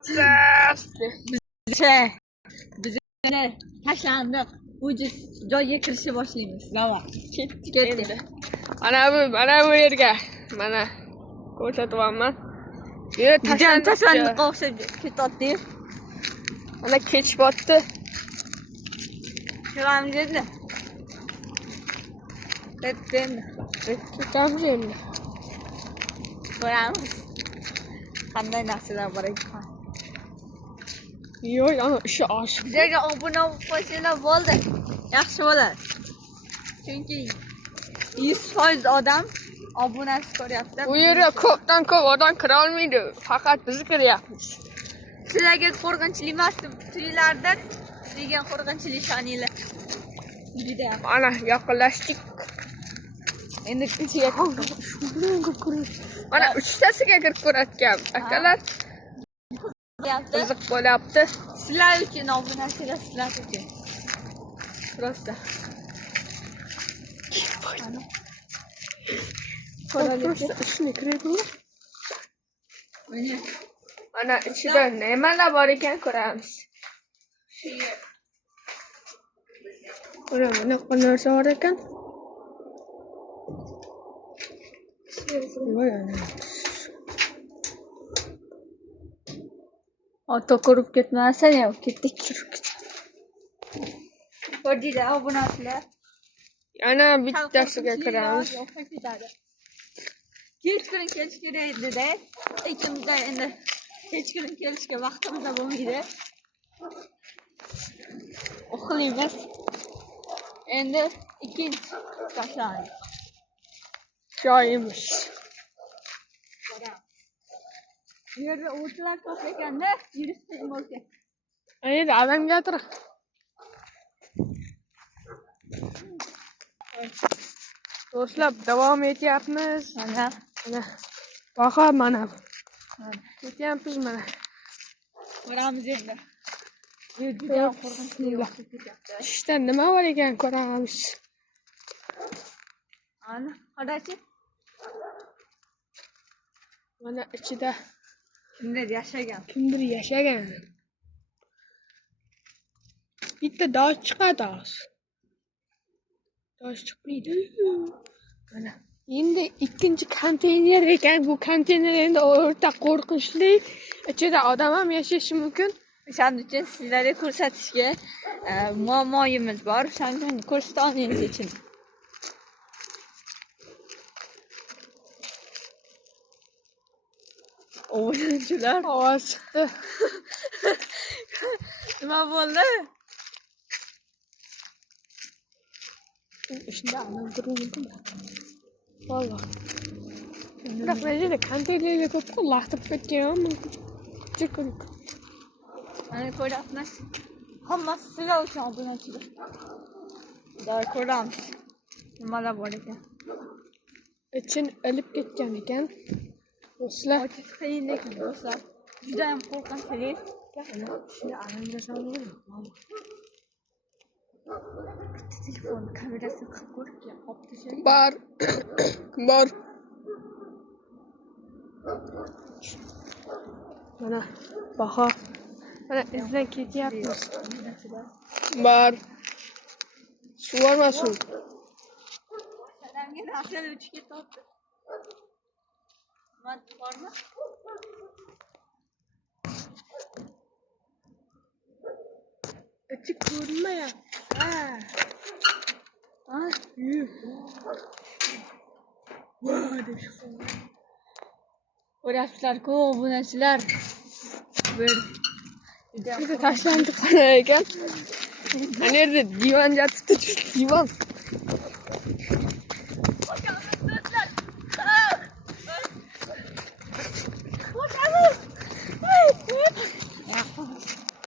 Bizlar tashlandiq. Ujiz joyga kirishni boshlaymiz. Davay. Ketdik. Mana bu yerga. Mana ko'rsatyapman. Yer Tashlandiqqa o'xshab ketyapti. Mana kechibotdi. Kiramiz endi. Ketamiz endi. Ko'ramiz. Qanday narsalar bor ekan. Yo'q, ana ishi oshib. Bizga obuna bo'lsanglar bo'ldi. Yaxshi bo'ladi. Chunki 100% odam obunasi ko'ryapti. Bu yerga ko'pdan ko'p odam kira olmaydi. Faqat biz kiryapmiz. Sizlarga qo'rqinchli emas tuylardan degan qo'rqinchli ishoninglar. Juda ham. Ana yaqinlashdik. Endi ichiga Mana 3 tasiga kirib ko'rayotgan akalar. Qiziq bo'lyapti. Sizlar uchun obunachilar sizlar uchun. Просто. Просто ishni kiradimi? Mana ichida Mana nimalar bor ekan ko'ramiz. Mana bunaqa narsa bor ekan. Auto ko'rib ketmasan ya, ketdik kirib ket. Ko'rdinglar obunachilar. Yana bittasiga kiramiz. Kechqurun kelish kerak edi-da. Ikkimizda endi kechqurun kelishga vaqtimiz bo'lmaydi. Uxlaymiz. Endi ikkinchi tashlaymiz. Joyimiz. Bu yerda o'tlar ko'p ekanda, yurishni ekan. Endi adam gatir. Do'stlar, davom etyapmiz. Mana Baqa mana. Ketyapmiz mana. ko'ramiz endi. Juda qo'rqinchli vaqt ketyapti. Ishda nima bor ekan ko'ramiz. Ana, qarachi. Mana ichida Kimdir yashagan. Bitta dosh chiqadi. Dosh chiqmaydi. Mana endi ikkinchi konteyner ekan. Bu konteyner endi o'rta qo'rqinchli. Ichida odam ham yashashi mumkin. O'shaning uchun sizlarga ko'rsatishga muammoyimiz bor. O'shaning uchun ko'rsata olmaymiz ichini. O'yinchilar Ovoz chiqdi. nima bo'ldi? Ishni aniqtirib mumkin. Valloh. Biroq menda konteynerga ko'p laqtib ketgan mumkin. Chiqib. Mana ko'ryapmiz. Hammasi sizlar uchun obunachilar. Da ko'ramiz. Nimalar bor ekan. Ichin ilib ketgan ekan. Do'stlar, Ochiq qiyin ekan do'stlar. Juda ham qo'rqinchli. shuni alangashavdim. Telefon kamerasini qilib ko'rib olib Bor. Bor. Mana baho. Mana izdan ketyapmiz. Bor. Suv olmasin. Adamga narsalar uchib ketyapti. Nima bormi? Ichi ko'rinmayapti. Ko'ryapsizlar-ku, obunachilar. Bir Juda tashlandiq ekan. Ana yerda divan yotibdi, divan.